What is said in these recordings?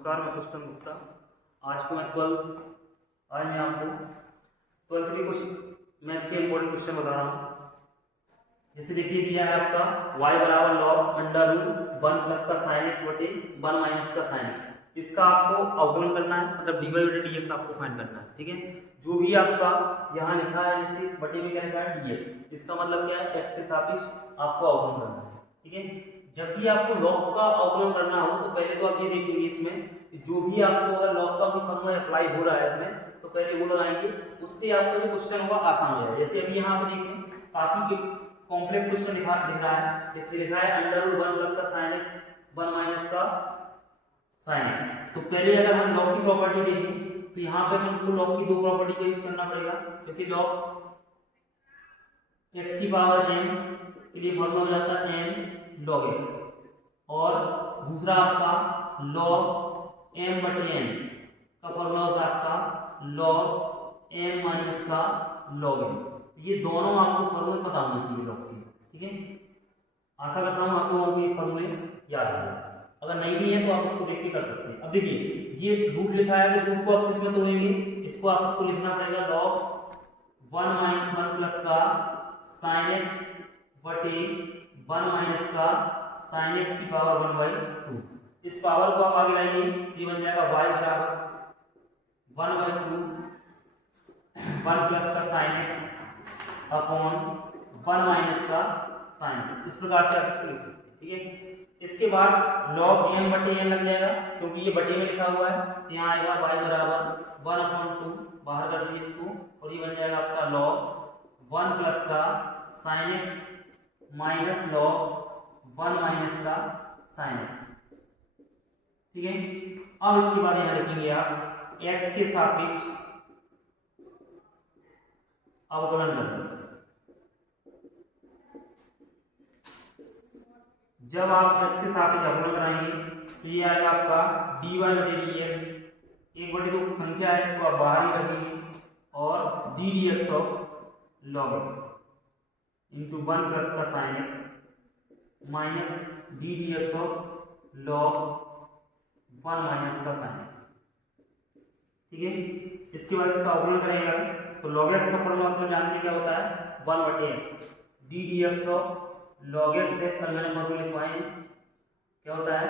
नमस्कार, मैं पुष्पन गुप्ता। आज को मैं आज मैं आपको 12th के कुछ मैथ के इंपॉर्टेंट क्वेश्चन बता रहा हूँ। जैसे देखिए दिया है आपका y बराबर लॉग अंडर रूट 1 प्लस का साइन एक्स बटे 1 माइनस का साइन एक्स। इसका आपको अवकलन करना है, मतलब डी वाई बटे डी एक्स आपको फाइंड करना है। ठीक है, जो भी आपका यहाँ लिखा है जैसे बटे में क्या लिखा है डी एक्स, इसका मतलब क्या है एक्स के सापेक्ष आपको अवकलन करना है। ठीक है, जब भी आपको लॉग का अवकलन करना हो तो पहले तो आप ये देखेंगे इसमें जो भी आपको अगर लॉग का कोई फॉर्मूला अप्लाई हो रहा है इसमें तो पहले वो लगाएंगे, उससे आपका जो क्वेश्चन होगा आसान हो जाएगा। जैसे अभी यहाँ पे देखें काफी कॉम्प्लेक्स क्वेश्चन दिख रहा है, इसमें लिखा है अंडर रूट 1 प्लस का साइन एक्स 1 माइनस का साइन एक्स। तो पहले अगर हम लॉग की प्रॉपर्टी देखें तो यहाँ पे हमको लॉग की दो प्रॉपर्टी का यूज करना पड़ेगा। जैसे लॉग x की पावर m के लिए फॉर्मूला हो जाता है m log x, और दूसरा आपका log m बटे n का फॉर्मूला होता है आपका log m माइनस का log m। ये दोनों आपको फॉर्मूले पता होने चाहिए लॉग के। ठीक है, आशा करता हूँ आपको ये फॉर्मूले याद है। अगर नहीं भी है तो आप इसको देख के कर सकते हैं। अब देखिए ये रूट लिखा है तो रूट को आप किसमें तोड़ेंगे, इसको आपको लिखना पड़ेगा log 1 प्लस का साइन एक्स बटे 1 माइनस का साइन एक्स की पावर 1/2। इस पावर को आप आगे लाएंगे, ये बन जाएगा y बराबर 1/2 1 प्लस का साइन एक्स अपॉन 1 माइनस का साइन एक्स। इस प्रकार से आप इसको लिख सकते हैं। ठीक है, इसके बाद log m बटे n लग जाएगा क्योंकि ये बटे में लिखा हुआ है, तो यहाँ आएगा y बराबर 1/2, बाहर कर दीजिए इसको, और ये बन जाएगा आपका log 1 प्लस का sine x minus log 1 minus का साइन एक्स। ठीक है, अब इसके बाद यहाँ लिखेंगे आप x के सापेक्ष अवकलन करना। जब आप x के सापेक्ष अवकलन कराएंगे तो ये आएगा आपका dy बटे dx, 1/2 संख्या है इसको आप बाहर ही रखेंगे, और d dx of log x into 1 plus का sine x minus d d x of log 1 minus का साइन एक्स। ठीक है, इसके बाद इसका अवकलन करेंगे तो log x का फॉर्मूला आप लोग जानते हैं क्या होता है 1 बटे x, D d x of log x है, कल मैंने फॉर्मूला लिखवाए हैं, क्या होता है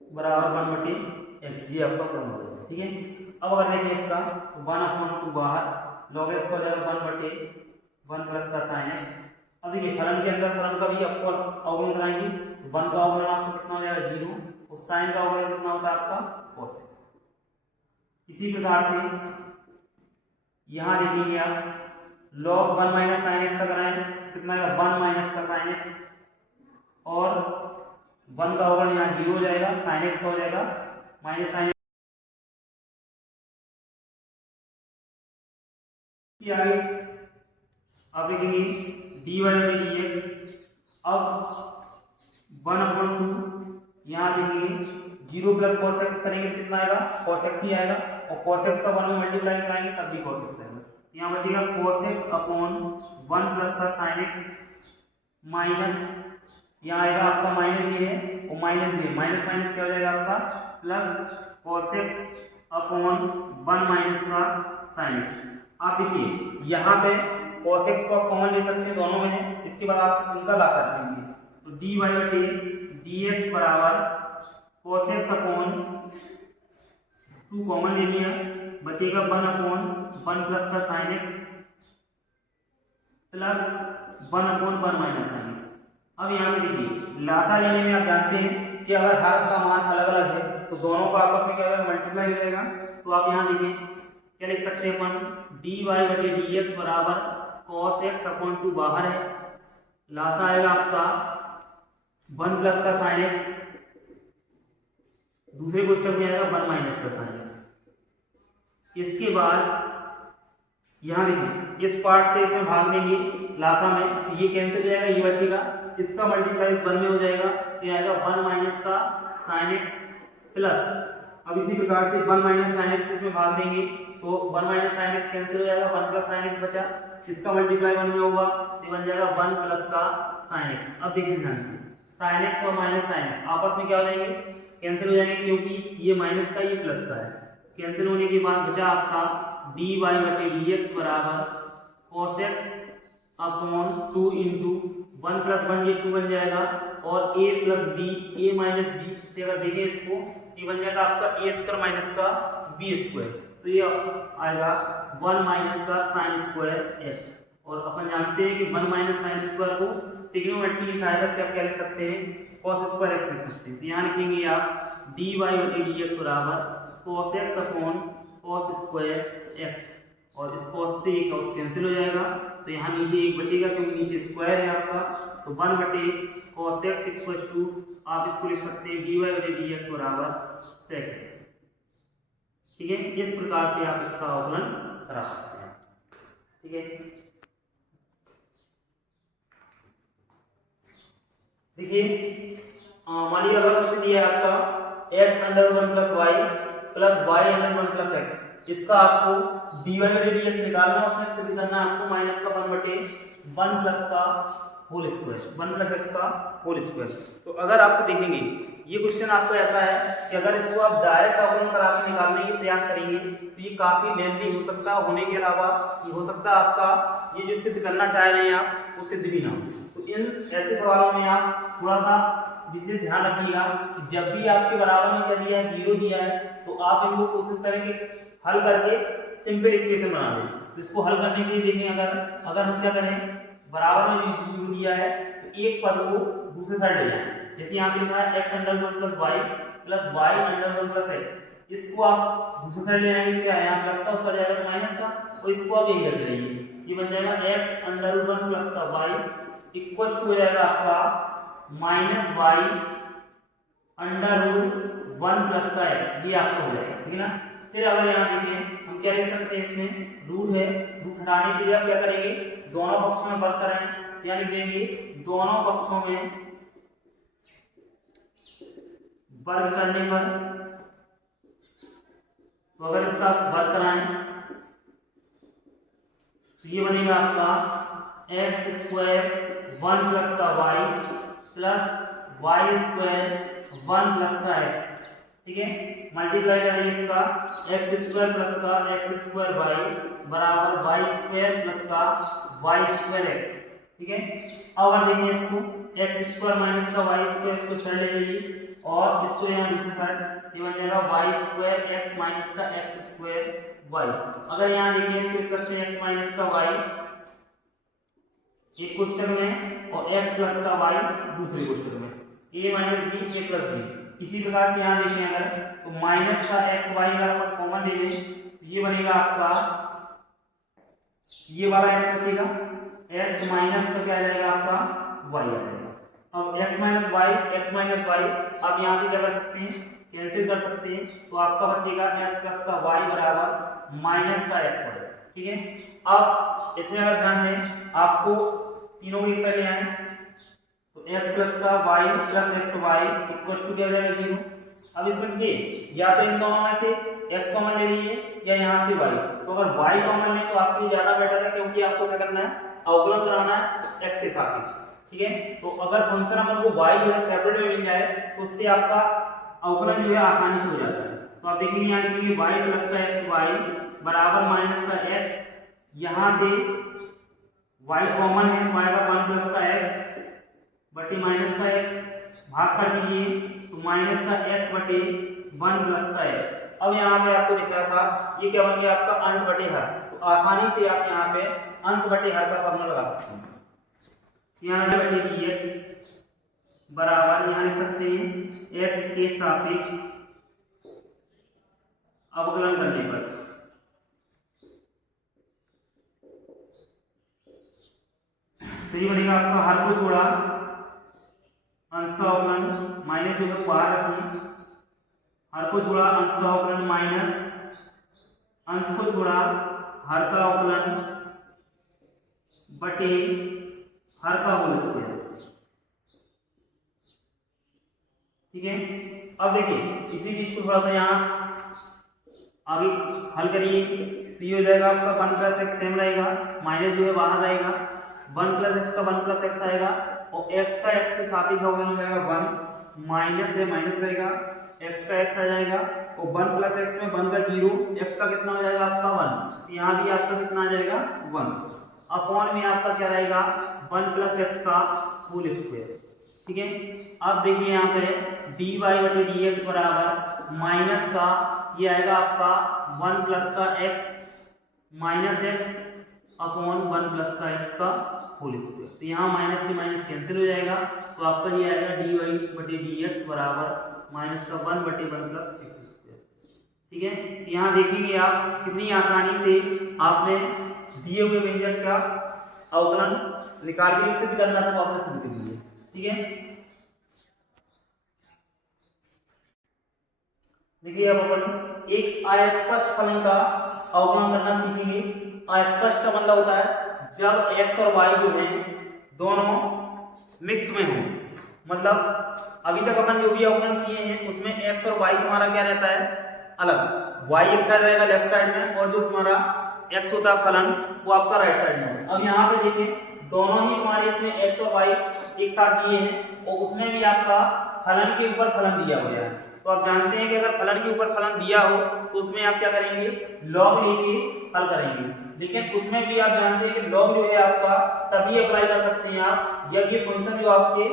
बराबर 1 बटे x, ये आपका फॉर्मूला है। ठीक है, अब अगर देखें इसका 1/2 बाहर, log x हो जाएगा 1 बटे 1 प्लस का साइन एक्स। अब देखिए फलन के अंदर फलन का भी आपको अवकलन कराएंगे तो 1 का अवकलन आपको कितना हो जाएगा 0, और साइन का अवकलन कितना होता है आपका cos x। इसी प्रकार से यहाँ देखेंगे आप log 1 माइनस साइन एक्स का कराएं तो कितना आएगा 1 माइनस का साइन एक्स, और 1 का अवकलन यहाँ 0 हो जाएगा, साइन एक्स का हो जाएगा माइनस साइन आगे अब लिखेंगे dy बटे dx। अब 1/2 यहाँ देखेंगे 0 प्लस cos x करेंगे तो कितना आएगा cos x ही आएगा, और cos x का 1 में मल्टीप्लाई कराएंगे तब भी cos x आएगा। यहाँ बचेगा cos x अपॉन 1 प्लस का sin x माइनस, यहाँ आएगा आपका माइनस ये है और माइनस ये, माइनस माइनस क्या हो जाएगा आपका plus cos x upon 1 minus का sin x। आप देखिए यहाँ पे cos x को आप कॉमन ले सकते हैं, दोनों में है, इसके बाद आप इनका ला सकते हैं। तो dy बटे dx बराबर cos x अपॉन 2 कॉमन ले लिया, बचेगा 1/1 प्लस का sin x plus 1/1 minus sin x। अब यहाँ पे देखिए लासा लेने में आप जानते हैं कि अगर हर का मान अलग अलग है तो दोनों को आपस में क्या होगा मल्टीप्लाई हो जाएगा। तो आप यहाँ देखिए क्या लिख सकते हैं अपन dy बटे dx बराबर cos x अपॉन 2 बाहर है, लासा आएगा आपका 1 प्लस का sin x, दूसरे क्वेश्चन में आएगा 1 माइनस का sin x। इसके बाद यहाँ देखिए इस पार्ट से इसमें भाग देंगे लासा में, ये कैंसिल हो जाएगा, ये बचेगा, इसका मल्टीप्लाई इस 1 में हो जाएगा, ये आएगा 1 माइनस का sin x प्लस, अब इसी प्रकार से 1 माइनस sin x इसमें भाग देंगे तो 1 माइनस sin x कैंसिल हो जाएगा, 1 प्लस sin x बचा, इसका मल्टीप्लाई 1 में होगा, ये बन जाएगा 1 प्लस का sin x। अब देखिए ध्यान से साइन एक्स और माइनस साइन एक्स आपस में क्या हो जाएंगे, कैंसिल हो जाएंगे, क्योंकि ये माइनस का ये प्लस का है। कैंसिल होने के बाद बचा आपका dy बटे dx बराबर cos x upon 2 into 1 plus 1 ये 2 बन जाएगा, और a plus B A minus B से अगर देखें इसको ये बन जाएगा आपका ए स्क्वायर माइनस का बी स्क्वायर, तो ये आएगा 1 माइनस का साइन स्क्वायर एक्स। और अपन जानते हैं कि 1 माइनस साइन स्क्वायर को ट्रिग्नोमेट्री की सहायता से आप क्या लिख सकते हैं, cos स्क्वायर एक्स लिख सकते हैं। तो यहाँ लिखेंगे आप dy बटे dx बराबर cos x upon cos square x, और इस cos से एक cos कैंसिल हो जाएगा, तो यहाँ नीचे एक बचेगा क्योंकि नीचे स्क्वायर है आपका, तो 1 बटे cos x इक्वल टू आप इसको लिख सकते हैं dy बटे dx बराबर sec x। ठीक है, इस प्रकार से आप इसका अवकलन करा सकते हैं। ठीक है, देखिए मान लीजिए अगला क्वेश्चन दिया है आपका x under 1 plus Y plus Y under 1 plus X, इसका आपको dy बटे dx निकालना है, उसमें सिद्ध करना है आपको माइनस का 1 बटे 1 प्लस का होल स्क्वायर 1 प्लस एक्स का होल स्क्वायर। तो अगर आप देखेंगे ये क्वेश्चन आपको ऐसा है कि अगर इसको आप डायरेक्ट अवकलन करा के निकालने की प्रयास करेंगे तो ये काफी लेंथी हो सकता है, होने के अलावा ये हो सकता है आपका ये जो सिद्ध करना चाह रहे हैं आप वो सिद्ध भी ना हो। तो इन ऐसे सवालों में आप थोड़ा सा विशेष ध्यान रखिएगा कि जब भी आपके बराबर में क्या दिया है, 0 दिया है, तो आप इनको कोशिश करेंगे हल करके सिंपल इक्वेशन बना दें। तो इसको हल करने के लिए देखें, अगर हम क्या करें, बराबर में 0 दिया है तो एक पद को दूसरे साइड ले जाएं। जैसे यहाँ पे लिखा है x under 1 plus Y plus Y under 1 plus X, इसको आप दूसरे साइड ले जाएंगे, क्या है यहाँ प्लस का उसका जाएगा माइनस का, और इसको आप यही रख देंगे, ये बन जाएगा x अंडर 1 प्लस का वाई इक्वल टू हो जाएगा आपका माइनस वाई अंडर 1 प्लस का एक्स, ये आपको हो जाएगा। ठीक है ना। फिर अगर यहाँ देखिए हम क्या लिख सकते हैं, इसमें रूट है, रूट हटाने के लिए आप क्या करेंगे, दोनों पक्षों में वर्ग करें, या लिख देंगे दोनों पक्षों में वर्ग करने पर, तो अगर इसका वर्ग कराएं तो ये बनेगा आपका एक्स स्क्वायर 1 प्लस का Y plus Y square 1 plus का एक्स। ठीक है, मल्टीप्लाई करेंगे इसका एक्स स्क्वायर प्लस का एक्स स्क्वायर वाई बराबर वाई स्क्वायर प्लस का वाई स्क्वायर एक्स। ठीक है, अब अगर देखें इसको एक्स स्क्वायर माइनस का वाई स्क्वायर, इसको साइड ले लीजिए और इसको यहाँ दूसरी साइड ये बन जाएगा वाई स्क्वायर एक्स माइनस का एक्स स्क्वायर वाई। अगर यहाँ देखिए इसको लिख सकते हैं एक्स माइनस का वाई एक कोष्ठक में और x प्लस का y दूसरे कोष्ठक में, a minus B A plus B. इसी प्रकार से यहाँ देखें अगर तो माइनस का एक्स वाई अगर अपन कॉमन ले लें तो ये बनेगा आपका ये वाला x बचेगा, x माइनस का क्या आ जाएगा आपका y आ जाएगा। अब x माइनस वाई आप यहाँ से क्या कर सकते हैं, कैंसिल कर सकते हैं, तो आपका बचेगा x प्लस का y बराबर माइनस का x वाई। ठीक है, अब इसमें अगर ध्यान दें आपको तीनों के साइड ले आए तो x प्लस का y plus X Y equal to क्या हो जाएगा 0। अब इसमें देखिए या तो इन दोनों में से x कॉमन ले लीजिए या यहाँ से y, तो अगर y कॉमन लें तो आपके लिए ज्यादा बेटर है, क्योंकि आपको क्या करना है, अवकलन कराना है x के सापेक्ष। ठीक है, तो अगर फंक्शन अपन को y जो है सेपरेट में मिल जाए तो उससे आपका अवकलन जो है आसानी से हो जाता है। तो आप देखेंगे यहाँ लिखेंगे y प्लस का एक्स वाई बराबर माइनस का x, यहाँ से y कॉमन है तो आएगा 1 प्लस का x बटे माइनस का x, भाग कर दीजिए तो माइनस का x बटे 1 प्लस का x। अब यहाँ पे आपको दिख रहा था ये क्या बन गया आपका अंश बटे हर, तो आसानी से आप यहाँ पे अंश बटे हर का फॉर्मूला लगा सकते हैं। यहाँ बटे dx बराबर यहाँ लिख सकते हैं x के सापेक्ष अवकलन करने पर तो ये बनेगा आपका हर को छोड़ा अंश का अवकलन माइनस जो है बाहर रखिए, हर को छोड़ा अंश का अवकलन माइनस अंश को छोड़ा हर का अवकलन बटे हर का होल स्क्वायर। ठीक है, अब देखिए इसी चीज को थोड़ा सा यहाँ आगे हल करिए तो ये हो जाएगा आपका 1 प्लस एक्स सेम रहेगा, माइनस जो है बाहर रहेगा, 1 प्लस एक्स का 1 प्लस एक्स आएगा और x का x के सापेक्ष अवकलन हो जाएगा 1, माइनस है माइनस रहेगा, x का x आ जाएगा और 1 प्लस x में 1 का 0, x का कितना हो जाएगा आपका 1, तो यहाँ भी आपका कितना आ जाएगा 1, अपॉन में आपका क्या रहेगा 1 प्लस x का होल स्क्वायर। ठीक है, अब देखिए यहाँ पे dy बटे dx बराबर माइनस का ये आएगा आपका 1 प्लस का x minus x upon 1 plus का x का होल स्क्वायर। तो यहाँ माइनस से माइनस कैंसिल हो जाएगा, तो आपका ये आएगा dy बटे dx बराबर माइनस का 1 बटे 1 प्लस x स्क्वायर। ठीक है, तो यहाँ देखेंगे आप कितनी आसानी से आपने दिए हुए व्यंजक का अवकलन निकाल के सिद्ध करना था, तो आपने सिद्ध कर दिया। ठीक है, देखिए अब अपन एक अस्पष्ट फलन का अवकलन करना सीखेंगे। अस्पष्ट का मतलब होता है जब x और y जो हैं दोनों मिक्स में हो, मतलब अभी तक अपन जो भी अवकलन किए हैं उसमें x और y हमारा क्या रहता है अलग, y एक साइड रहेगा लेफ्ट साइड में और जो हमारा x होता है फलन वो आपका राइट साइड में। अब यहाँ पे देखिए दोनों ही हमारे इसमें x और y एक साथ दिए हैं और उसमें भी आपका फलन के ऊपर फलन दिया हुआ है। तो आप जानते हैं कि अगर फलन के ऊपर फलन दिया हो तो उसमें आप क्या करेंगे लॉग लेके हल करेंगे, लेकिन उसमें भी आप जानते हैं कि लॉग जो है आपका तभी अप्लाई कर सकते हैं आप जब ये फंक्शन जो आपके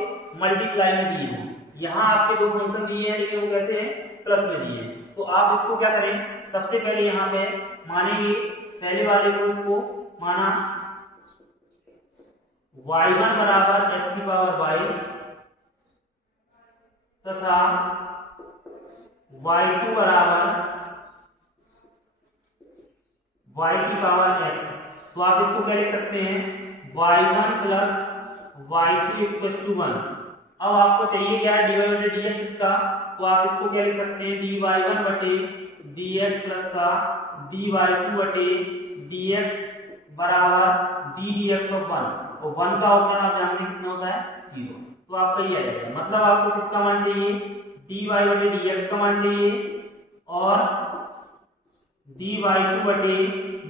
मल्टीप्लाई में दिए हों। यहाँ आपके दो फंक्शन दिए हैं लेकिन वो कैसे हैं प्लस में दिए हैं, तो आप इसको क्या करें सबसे पहले यहाँ पे मानेंगे पहले वाले को, इसको माना y1 बराबर x की पावर y तथा y2 बराबर y की पावर x। तो आप इसको क्या लिख सकते हैं y1 plus y2 equals to 1। अब आपको चाहिए क्या है dy बटे dx इसका, तो आप इसको क्या लिख सकते हैं dy1 बटे dx प्लस का dy2 बटे dx बराबर d dx ऑफ 1, और 1 का अवकलन आप जानते हैं कितना होता है 0। तो आपका ये आएगा, मतलब आपको किसका मान चाहिए dy बटे dx का मान चाहिए और dy2 बटे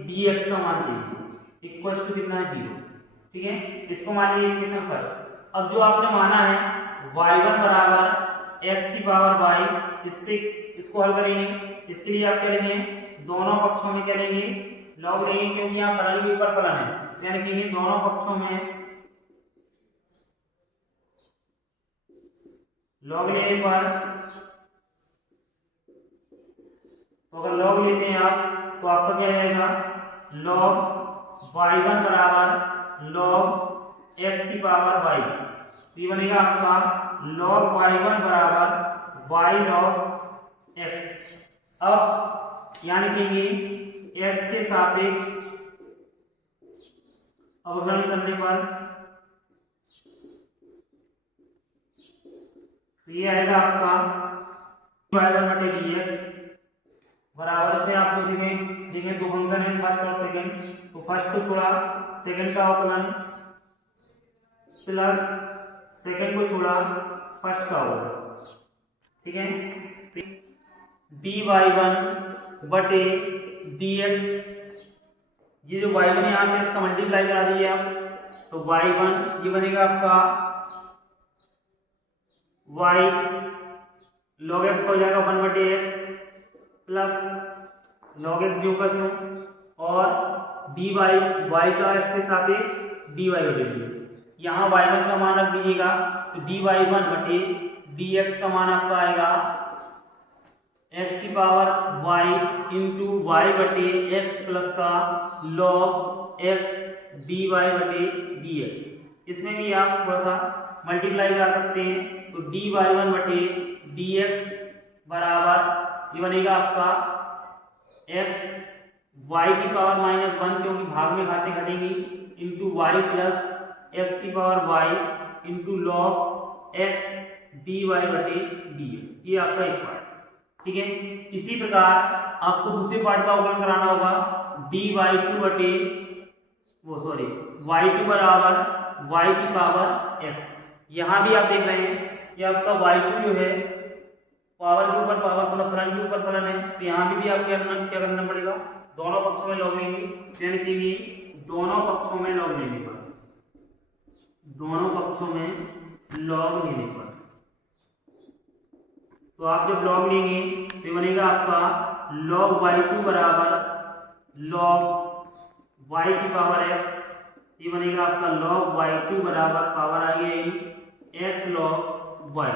dx का मान चाहिए इक्वल्स टू कितना है 0। ठीक है, इसको मान लीजिए इक्वेशन फर्स्ट। अब जो आपने माना है y1 बराबर x की पावर y, इससे इसको हल करेंगे। इसके लिए आप क्या लेंगे दोनों पक्षों में क्या लेंगे लॉग लेंगे, क्योंकि यहाँ फलन के ऊपर फलन है, क्या लिखेंगे दोनों पक्षों में लॉग लेने पर, तो अगर लॉग लेते हैं आप तो आपका क्या रहेगा लॉग y1 बराबर लॉग x की पावर y, तो ये बनेगा आपका लॉग y1 बराबर y लॉग x। अब यहाँ लिखेंगे x के सापेक्ष अवकलन करने पर तो ये आएगा आपका y1 बटे dx बराबर, इसमें आप देखेंगे दो फंक्शन है फर्स्ट और सेकंड, तो फर्स्ट को छोड़ा सेकंड का अवकलन प्लस सेकंड को छोड़ा फर्स्ट का अवकलन। ठीक है, dy1 बटे dx, ये जो y1 यहाँ पे इसका मल्टीप्लाई करा दिए आप, तो y1 ये बनेगा आपका y log x हो जाएगा 1 बटे x प्लस log x जो का क्यों, और dy y का x के सापेक्ष dy बटे dx। यहाँ y1 का मान रख दीजिएगा तो dy1 बटे dx का मान आपका आएगा x की पावर y इंटू y बटे x प्लस का log x dy बटे dx। इसमें भी आप थोड़ा सा मल्टीप्लाई करा सकते हैं, तो dy1 बटे dx बराबर ये बनेगा आपका x y की पावर -1, क्योंकि भाग में खाते घटेंगी, इंटू y प्लस x की power y into log x dy बटे dx। ये आपका एक पार्ट। ठीक है, इसी प्रकार आपको दूसरे पार्ट का अवकलन कराना होगा dy2 बटे y2 बराबर y की पावर x। यहाँ भी आप देख रहे हैं कि आपका y2 जो है पावर के ऊपर पावर मतलब फलन के ऊपर फलन है, तो यहाँ भी आप क्या करना पड़ेगा दोनों पक्षों में लॉग लेंगे, यानी कि दोनों पक्षों में लॉग लेने पर दोनों पक्षों में लॉग लेने पर। तो आप जब लॉग लेंगे तो बनेगा आपका log y2 बराबर log y की पावर x, ये बनेगा आपका log y2 बराबर पावर आ गई x log y।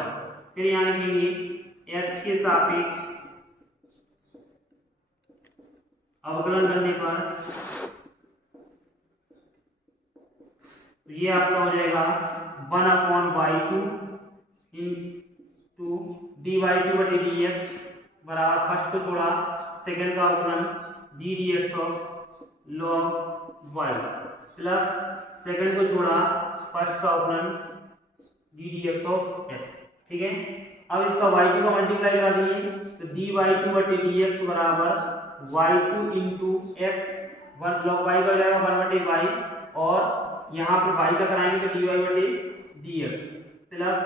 फिर यहाँ लिखेंगे x के सापेक्ष अवकलन करने पर तो ये आपका हो जाएगा 1/y2 इंटू dy/dx बराबर फर्स्ट को छोड़ा सेकंड का अवकलन ddx of log y plus second को छोड़ा फर्स्ट का अवकलन ddx ऑफ x। ठीक है, अब इसका y2 का मल्टीप्लाई करा दिए तो dy/dx बराबर y2 into x, 1 log y का हो जाएगा 1/y और यहाँ पर y का कराएंगे तो dy/dx प्लस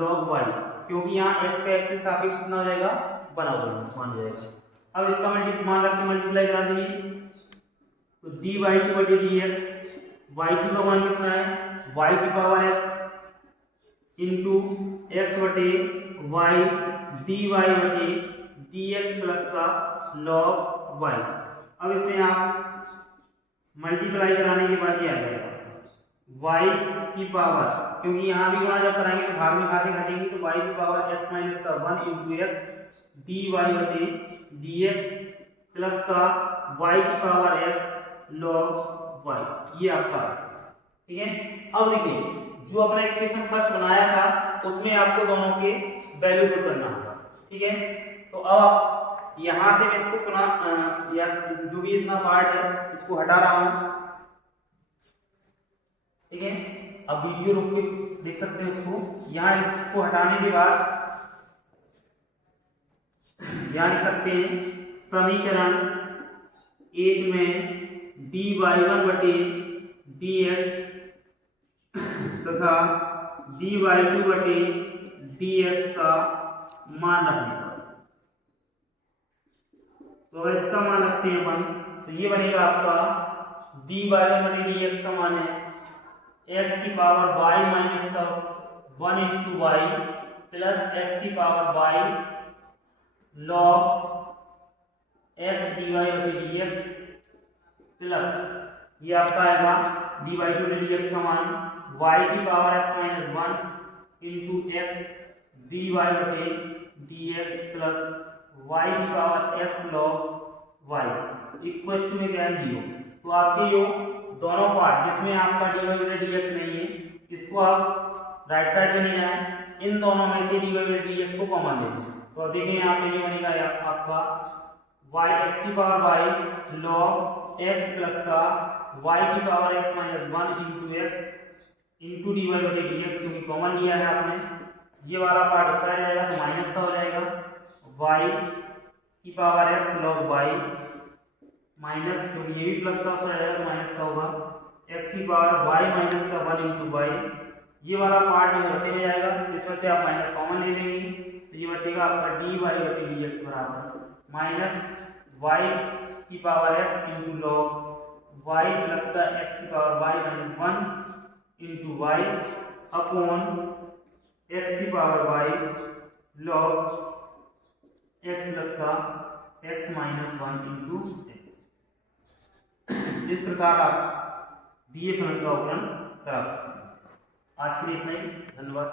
log y, क्योंकि यहाँ x का x से सापेक्ष कितना हो जाएगा बराबर मान जाएगा। अब इसका मान रख के मल्टीप्लाई करा दिए तो dy/dx y2 का मान कितना है y की पावर x इंटू x बटे y dy/dx प्लस का log y। अब इसमें आप मल्टीप्लाई कराने के बाद ये आ जाएगा y की पावर, क्योंकि यहाँ भी गुणा जब कराएंगे तो भाग में खाते घटेंगे तो y की पावर x माइनस का 1 इंटू x dy/dx प्लस का y की पावर x log y, ये आपका। ठीक है, अब देखिए जो अपना इक्वेशन फर्स्ट बनाया था उसमें आपको दोनों के वैल्यू पुट करना होगा। ठीक है, तो अब यहाँ से मैं इसको पुनः या जो भी इतना पार्ट है इसको हटा रहा हूँ। ठीक है, अब वीडियो रोक के देख सकते हैं इसको। यहाँ इसको हटाने के बाद यहाँ लिख सकते हैं समीकरण 1 में dy1/dx तथा dy2/dx का मान रखने पर। तो अगर इसका मान रखते हैं अपन तो ये बनेगा आपका dy1/dx का मान है x की पावर y माइनस का 1 इंटू वाई प्लस x की power y log x dy/dx plus ये आपका आएगा dy/dx का मान y की power x minus 1 into x dy/dx plus y की power x log y equal to में क्या है 0। तो आपके जो दोनों पार्ट जिसमें आपका dy/dx नहीं है इसको आप राइट साइड में ले जाएं, इन दोनों में से dy/dx को कॉमन ले लें। तो अब देखिए यहाँ पे ये बनेगा आपका y x की power y log x plus का y की power x minus 1 into x into dy/dx, क्योंकि कॉमन लिया है आपने। ये वाला पार्ट इस साइड जाएगा तो माइनस का हो जाएगा y की power x log y minus, क्योंकि ये भी प्लस का हो जाएगा तो माइनस का होगा x की पावर y माइनस का 1 इंटू y। ये वाला पार्ट में घटने में जाएगा, इसमें से आप माइनस कॉमन ले लेंगे तो ये बचेगा आपका dy/dx बराबर माइनस y की power x into log y plus का x की power y minus 1 into y upon x की power y log x plus का x माइनस 1 इंटू x। इस प्रकार आप दिए फलन का अवकलन करा सकते हैं। आज के लिए इतना ही, धन्यवाद।